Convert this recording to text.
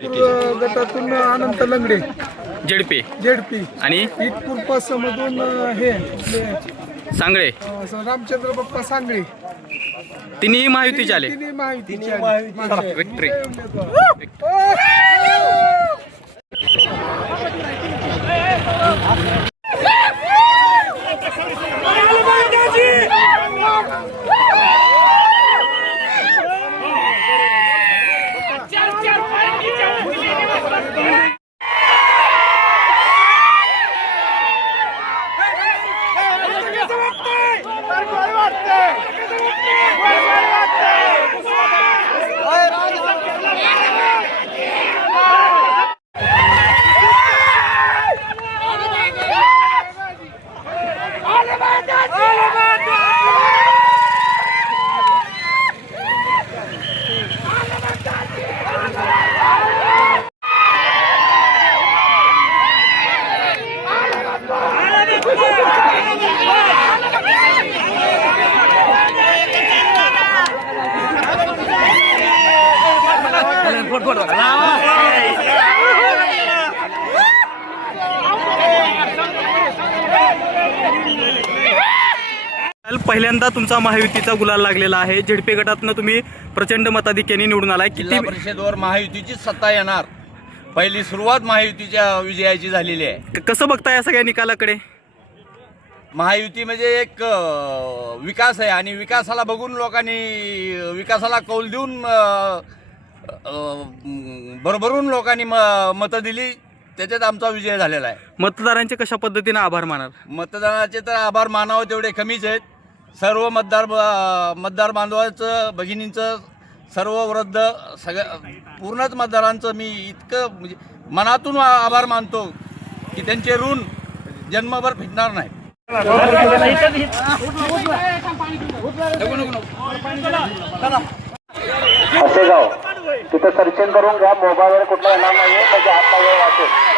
गटातून अनंत लंगडे ZP ZP आणि इटपूर पासमधून हे आपले, सांगळे रामचंद्र बाप्पा सांगळे तिन्ही महायुतीचे आले. तिन्ही माहिती विक्ट्री. पहिल्यांदा तुमचा महायुतीचा गुलाल लागलेला आहे. झेडपी गटातनं तुम्ही प्रचंड मताधिक्याने निवडून आलाय. जिल्हा परिषदेवर महायुतीची सत्ता येणार, पहिली सुरुवात महायुतीच्या विजयाची झालेली आहे. कसं बघताय या सगळ्या निकालाकडे? महायुती म्हणजे एक विकास आहे आणि विकासाला बघून लोकांनी विकासाला कौल देऊन भरभरून लोकांनी मतं दिली, त्याच्यात आमचा विजय झालेला आहे. मतदारांचे कशा पद्धतीने आभार मानाल? मतदानाचे तर आभार मानावं तेवढे कमीच आहेत. सर्व मतदार बांधवांचं, भगिनींचं, सर्व वृद्ध, सगळ्या पूर्णच मतदारांचं मी इतकं म्हणजे मनातून आभार मानतो की त्यांचे ऋण जन्मभर फिटणार नाही. हसेगाव तिथं सर्चिंग करून घ्या. मोबाईलवर कुठला येणार नाही म्हणजे हातला वेळ वाचेल.